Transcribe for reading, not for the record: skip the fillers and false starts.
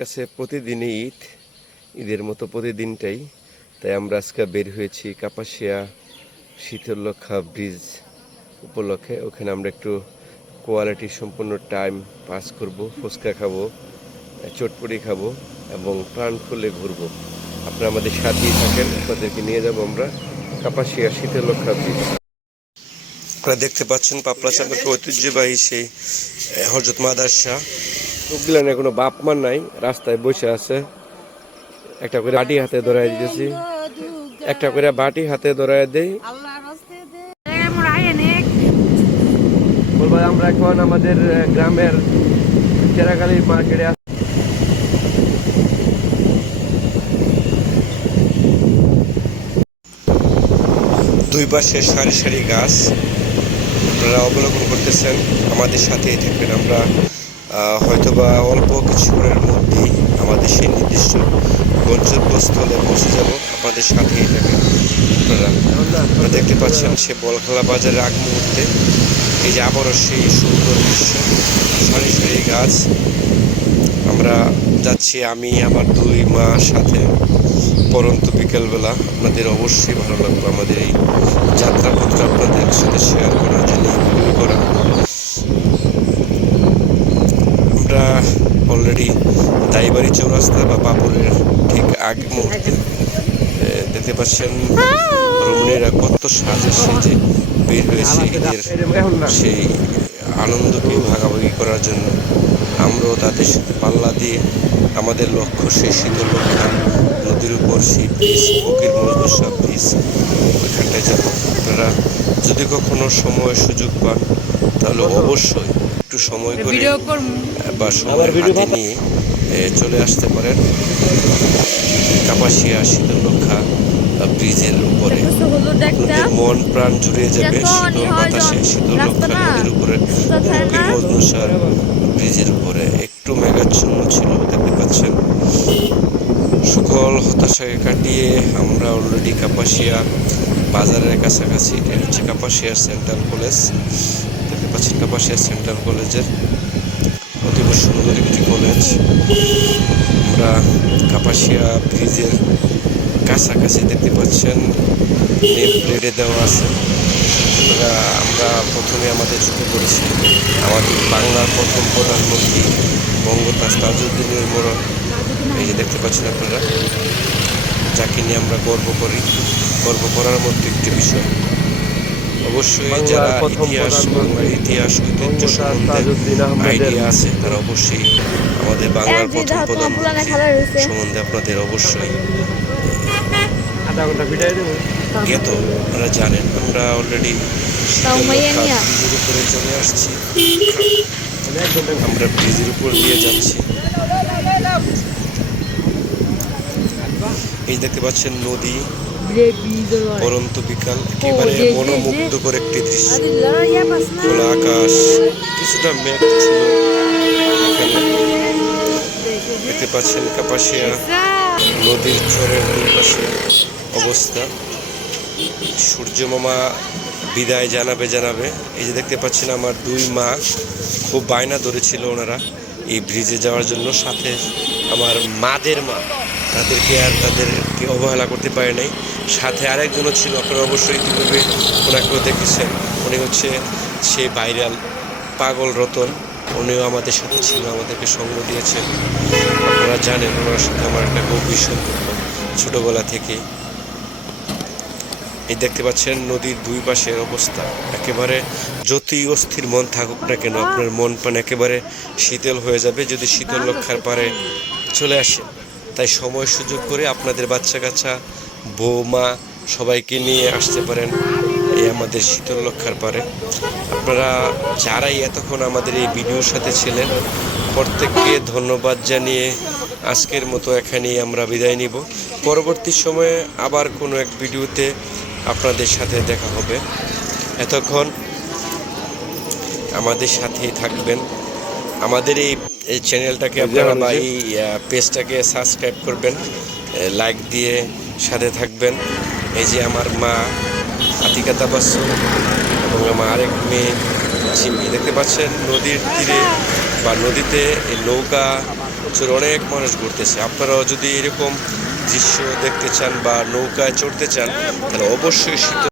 কাছে প্রতিদিনই ঈদের মতো প্রতিদিনটাই। তাই আমরা আজকে বের হয়েছি কাপাসিয়া শীতলক্ষ্যা ব্রিজ উপলক্ষে। ওখানে আমরা একটু কোয়ালিটি সম্পন্ন টাইম পাস করব, ফুচকা খাবো, চটপটি খাবো এবং প্রাণ খুলে ঘুরবো। আপনারা আমাদের সাথেই থাকেন, আপনাদেরকে নিয়ে যাব আমরা কাপাসিয়া শীতলক্ষ্যা ব্রিজ। আপনারা দেখতে পাচ্ছেন পাপলা চামের ঐতিহ্যবাহী সেই হযরত মাদারশা। উগলানে কোনো বাপমার নাই, রাস্তায় বসে আছে। একটা করে বাটি হাতে ধরাই দিতেছি, একটা করে বাটি হাতে ধরাই দেই। বলবো আমরা এখন আমাদের গ্রামের চেরাকালী মার্কেটে আছি। দুই পাশে সারি সারি গাছ আপনারা অবলোকন করতেছেন, আমাদের সাথেই থাকবেন। আমরা হয়তোবা অল্প কিছুক্ষণের মধ্যেই আমাদের সেই নির্দিষ্ট গন্তব্যস্থলে পৌঁছে যাব। আপনাদের সাথেই থাকেন আপনারা দেখতে পাচ্ছেন সে বলখোলা বাজারের আগ মুহূর্তে এই যে আবারও সেই সুন্দর দৃশ্য, সারি সারি গাছ। আমরা যাচ্ছি আমি আমার দুই মার সাথে পরন্ত বিকেলবেলা। আপনাদের অবশ্যই ভালো লাগবে আমাদের এই যাত্রাপথটা আপনাদের সাথে শেয়ার করার জন্য ভিডিও করা। আমরা অলরেডি দাইবাড়ি চৌরাস্তা বা বাবুরের ঠিক আগে মুহূর্তে দেখতে পাচ্ছেন রমণীরা কত সাজে সেজে বের হয়েছে ঈদের সেই আনন্দকে ভাগাভাগি করার জন্য। আমরাও তাদের সাথে পাল্লা দিয়ে আমাদের লক্ষ্য সেই শীতলক্ষ্যা নদীর উপর সেই ব্রিজ, ফকির মজনুশা ব্রিজ, ওইখানটায় যাব। আপনারা যদি কখনো সময় সুযোগ পান তাহলে অবশ্যই একটু সময় করে বা সময় হাতে নিয়ে চলে আসতে পারেন কাপাসিয়া শীতলক্ষ্যা ব্রিজের উপরে। আপনাদের মন প্রাণ জুড়িয়ে যাবে শীতল বাতাসে, শীতলক্ষ্যা নদীর উপরে, ফকির মজনুশা ব্রিজের উপরে। একটু মেঘাচ্ছন্ন ছিল, দেখতে পাচ্ছেন। সকল হতাশাকে কাটিয়ে আমরা অলরেডি কাপাসিয়া বাজারের কাছাকাছি। এটা হচ্ছে কাপাসিয়া সেন্ট্রাল কলেজ, দেখতে পাচ্ছেন কাপাসিয়া সেন্ট্রাল কলেজের অতীব সুন্দর একটি কলেজ। আমরা কাপাসিয়া ব্রিজের কাছাকাছি দেখতে পাচ্ছেন নেম প্লেটে দেওয়া আছে। আমরা প্রথমে আমাদের চোখে পড়েছি আমাদের বাংলার প্রথম প্রধানমন্ত্রী বঙ্গতাজ তাজউদ্দিনের মোড়ক। এই যে দেখতে পাচ্ছেন আপনারা, যাকে নিয়ে আমরা গর্ব করি, গর্ব করার মধ্যে একটি বিষয়। অবশ্যই যারা ইতিহাস, বাংলার ইতিহাস ঐতিহ্য সম্বন্ধে আইডিয়া আছে তারা অবশ্যই আমাদের বাংলার প্রথম প্রধানমন্ত্রী সম্বন্ধে আপনাদের অবশ্যই জ্ঞাত, আপনারা জানেন। আমরা অলরেডি ব্রিজের উপরে চলে আসছি, আমরা ব্রিজের উপর দিয়ে যাচ্ছি। এই দেখতে পাচ্ছেন নদী, পরন্ত বিকাল, একেবারে মনোমুগ্ধকর একটি দৃশ্য। খোলা আকাশ, কিছুটা মেঘ ছিল এখানে। দেখতে পাচ্ছেন কাপাসিয়া নদীর চরের দুই পাশে অবস্থা। সূর্য মামা বিদায় জানাবে। এই যে দেখতে পাচ্ছেন আমার দুই মা খুব বায়না ধরেছিল ওনারা এই ব্রিজে যাওয়ার জন্য। সাথে আমার মাদের মা, তাদেরকে অবহেলা করতে পারে নাই। সাথে আরেকজনও ছিল, আপনারা অবশ্যই ইতিপূর্বে ওনাকেও দেখেছেন। উনি হচ্ছে সেই ভাইরাল পাগল রতন, উনিও আমাদের সাথে ছিল, আমাদেরকে সঙ্গ দিয়েছেন। আপনারা জানেন ওনার সাথে আমার একটা গভীর সম্পর্ক ছোটোবেলা থেকে। এই দেখতে পাচ্ছেন নদীর দুই পাশের অবস্থা, একেবারে যতই অস্থির মন থাকুক না কেন আপনার মন প্রাণ একেবারে শীতল হয়ে যাবে যদি শীতলক্ষ্যার পারে চলে আসে। তাই সময় সুযোগ করে আপনাদের বাচ্চা কাচ্চা, বৌমা সবাইকে নিয়ে আসতে পারেন এই আমাদের শীতলক্ষ্যার পারে। আপনারা যারাই এতক্ষণ আমাদের এই ভিডিওর সাথে ছিলেন প্রত্যেককে ধন্যবাদ জানিয়ে আজকের মতো এখানেই আমরা বিদায় নিব। পরবর্তী সময়ে আবার কোনো এক ভিডিওতে আপনাদের সাথে দেখা হবে। এতক্ষণ আমাদের সাথেই থাকবেন। আমাদের এই চ্যানেলটাকে আপনারা বা এই পেজটাকে সাবস্ক্রাইব করবেন, লাইক দিয়ে সাথে থাকবেন। এই যে আমার মা আতিকা তাবাসসুম এবং আমার আরেক মেয়ে ঝিমি, দেখতে পাচ্ছেন নদীর তীরে বা নদীতে এই নৌকা প্রচুর অনেক মানুষ ঘুরতেছে। আপনারাও যদি এরকম দৃশ্য দেখতে চান বা নৌকায় চড়তে চান তাহলে অবশ্যই শীত